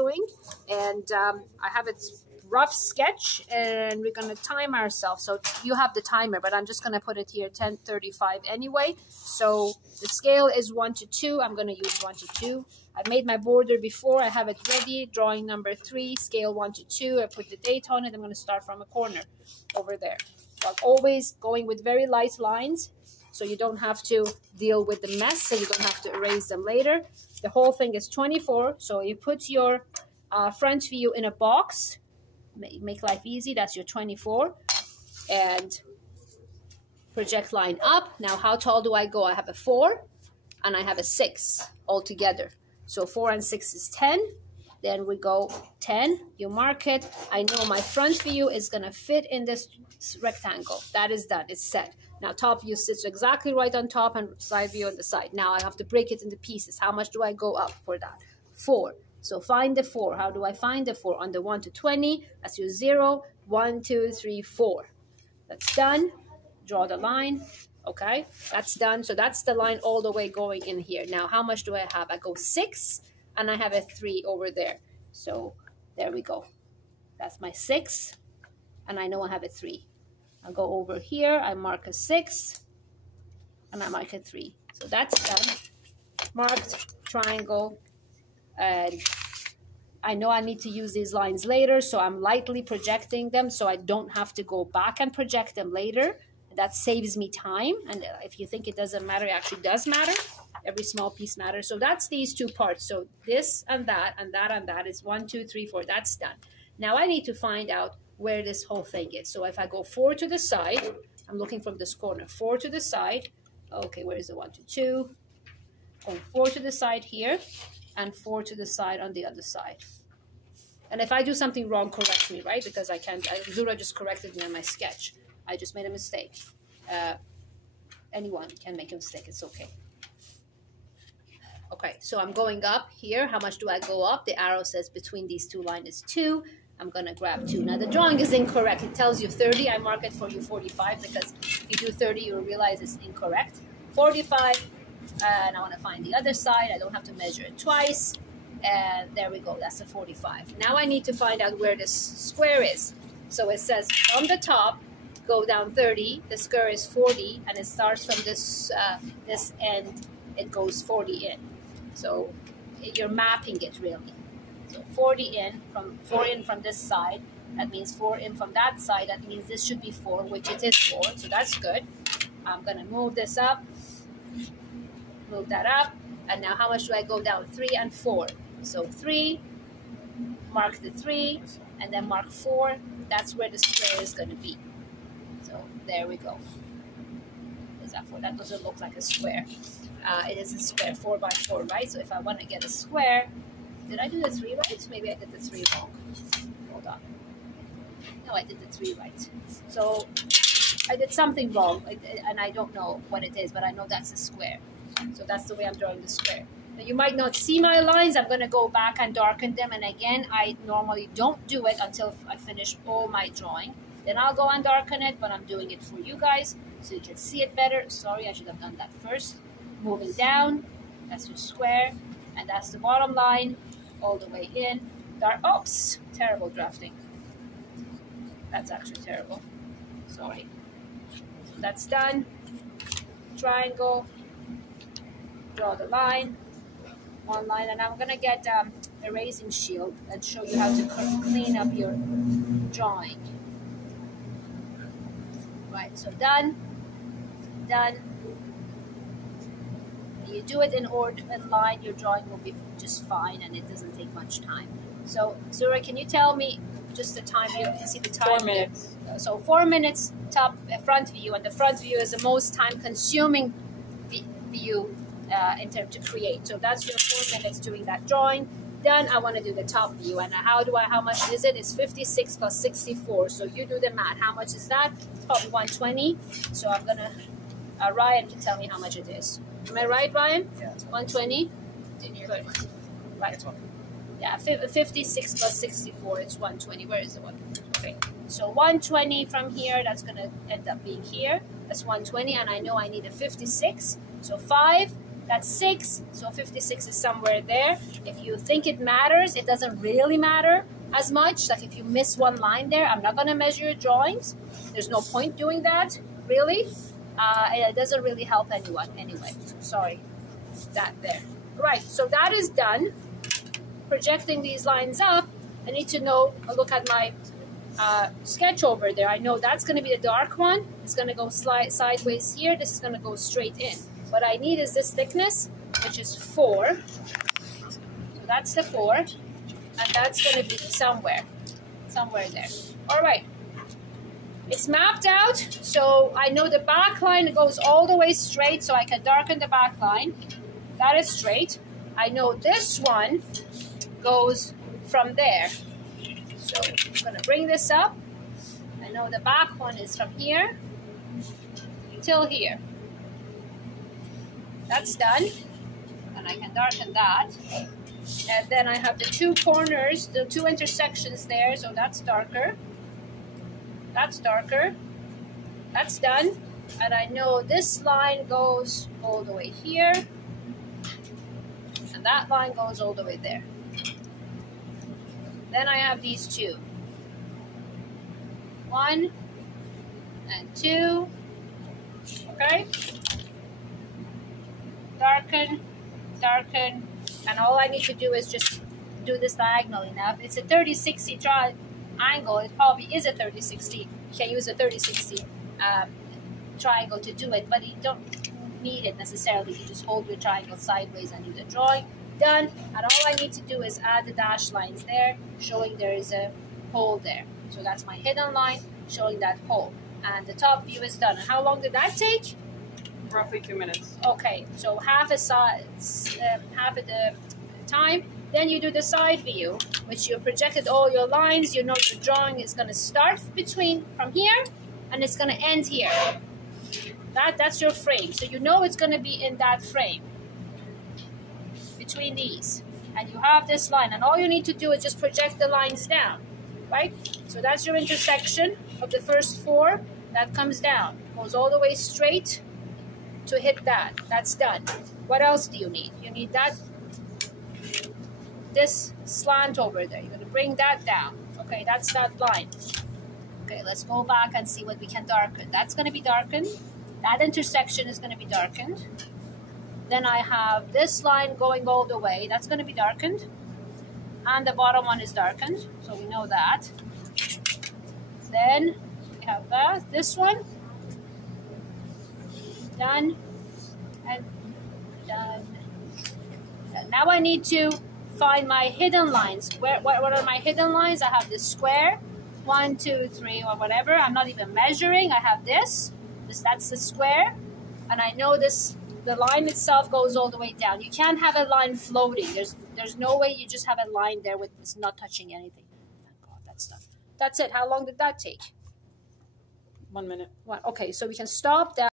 doing, and I have it rough sketch, and we're going to time ourselves. So you have the timer, but I'm just going to put it here 10:35 anyway. So the scale is 1 to 2. I'm going to use 1 to 2. I've made my border before. I have it ready. Drawing number 3, scale 1 to 2. I put the date on it. I'm going to start from a corner over there. So I'm always going with very light lines, so you don't have to deal with the mess, so you don't have to erase them later. The whole thing is 24. So you put your front view in a box. Make life easy. That's your 24. And project line up. Now, how tall do I go? I have a 4 and I have a 6 all together. So 4 and 6 is 10. Then we go 10. You mark it. I know my front view is going to fit in this rectangle. That is done. It's set. Now, top view sits exactly right on top and side view on the side. Now, I have to break it into pieces. How much do I go up for that? 4. So find the 4. How do I find the 4? On the 1 to 20, that's your 0, 1, 2, 3, 4. That's done. Draw the line. Okay, that's done. So that's the line all the way going in here. Now, how much do I have? I go 6, and I have a 3 over there. So there we go. That's my 6, and I know I have a 3. I'll go over here. I mark a 6, and I mark a 3. So that's done. Marked triangle. And I know I need to use these lines later, so I'm lightly projecting them so I don't have to go back and project them later. That saves me time. And if you think it doesn't matter, it actually does matter. Every small piece matters. So that's these two parts. So this and that and that and that is 1, 2, 3, 4. That's done. Now I need to find out where this whole thing is. So if I go 4 to the side, I'm looking from this corner. 4 to the side. Okay, where is the 1 to 2? Going 4 to the side here. And 4 to the side on the other side. And if I do something wrong, correct me, right? Because I can't. Zuhra just corrected me on my sketch. I just made a mistake. Anyone can make a mistake. It's okay. Okay, so I'm going up here. How much do I go up? The arrow says between these two lines is 2. I'm going to grab 2. Now, the drawing is incorrect. It tells you 30. I mark it for you 45 because if you do 30, you'll realize it's incorrect. 45. And I want to find the other side. I don't have to measure it twice. And there we go. That's a 45. Now I need to find out where this square is. So it says from the top, go down 30. The square is 40. And it starts from this end. It goes 40 in. So you're mapping it really. So 40 in, from 4 in from this side. That means 4 in from that side. That means this should be 4, which it is 4. So that's good. I'm going to move this up. Move that up, and now how much do I go down? 3 and 4. So 3, mark the 3, and then mark 4. That's where the square is going to be. So there we go. Is that 4? That doesn't look like a square. It is a square, 4 by 4, right? So if I want to get a square, did I do the 3 right? Maybe I did the 3 wrong. Hold on. No, I did the 3 right. So I did something wrong, and I don't know what it is, but I know that's a square. So that's the way I'm drawing the square. Now you might not see my lines. I'm going to go back and darken them. And again, I normally don't do it until I finish all my drawing. Then I'll go and darken it, but I'm doing it for you guys so you can see it better. Sorry, I should have done that first. Moving down, that's your square. And that's the bottom line all the way in. Oops, terrible drafting. That's actually terrible. Sorry. So that's done. Triangle. Draw the line, one line, and I'm going to get erasing shield and show you how to clean up your drawing. Right, so done. You do it in order, in line, your drawing will be just fine, and it doesn't take much time. So, Zuhra, can you tell me just the time? You can see the time. 4 minutes. So 4 minutes top front view, and the front view is the most time-consuming view in terms to create. So that's your 4 minutes doing that drawing. Done. I want to do the top view, and how much is it? It's 56 plus 64. So you do the math. How much is that? It's probably 120. So I'm gonna Ryan can tell me how much it is. Am I right, Ryan? Yeah. 120. Good. Right. Yeah, 56 plus 64. It's 120. Where is the one? Okay. So 120 from here. That's gonna end up being here. That's 120, and I know I need a 56. So 5 That's 6, so 56 is somewhere there. If you think it matters, it doesn't really matter as much. Like if you miss one line there, I'm not going to measure your drawings. There's no point doing that, really. It doesn't really help anyone anyway. So sorry, that there. Right, so that is done. Projecting these lines up, I need to know, look at my sketch over there. I know that's going to be the dark one. It's going to go sideways here. This is going to go straight in. What I need is this thickness, which is 4. So that's the 4. And that's going to be somewhere there. All right. It's mapped out, so I know the back line goes all the way straight, so I can darken the back line. That is straight. I know this one goes from there. So I'm going to bring this up. I know the back one is from here till here. That's done. And I can darken that. And then I have the 2 corners, the 2 intersections there, so that's darker. That's darker. That's done. And I know this line goes all the way here. And that line goes all the way there. Then I have these 2. 1 and 2. Okay? Darken, darken. And all I need to do is just do this diagonally. Now, if it's a 30-60 triangle, it probably is a 30-60. You can use a 30-60 triangle to do it, but you don't need it necessarily. You just hold your triangle sideways and do the drawing. Done. And all I need to do is add the dashed lines there, showing there is a hole there. So that's my hidden line, showing that hole. And the top view is done. And how long did that take? Roughly 2 minutes. Okay, so half of the time. Then you do the side view, which you projected all your lines. You know your drawing is going to start from here, and it's going to end here. That's your frame. So you know it's going to be in that frame between these. And you have this line, and all you need to do is just project the lines down, right? So that's your intersection of the first 4. That comes down, goes all the way straight to hit that. That's done. What else do you need? You need this slant over there. You're going to bring that down. Okay, that's that line. Okay, let's go back and see what we can darken. That's going to be darkened. That intersection is going to be darkened. Then I have this line going all the way. That's going to be darkened. And the bottom one is darkened. So we know that. Then we have this one. Done. And done. And now I need to find my hidden lines. What are my hidden lines? I have this square. 1, 2, 3, or whatever. I'm not even measuring. I have this. That's the square. And I know the line itself goes all the way down. You can't have a line floating. There's no way you just have a line there with it's not touching anything. Thank God, that stuff. That's it. How long did that take? 1 minute. Okay, so we can stop that.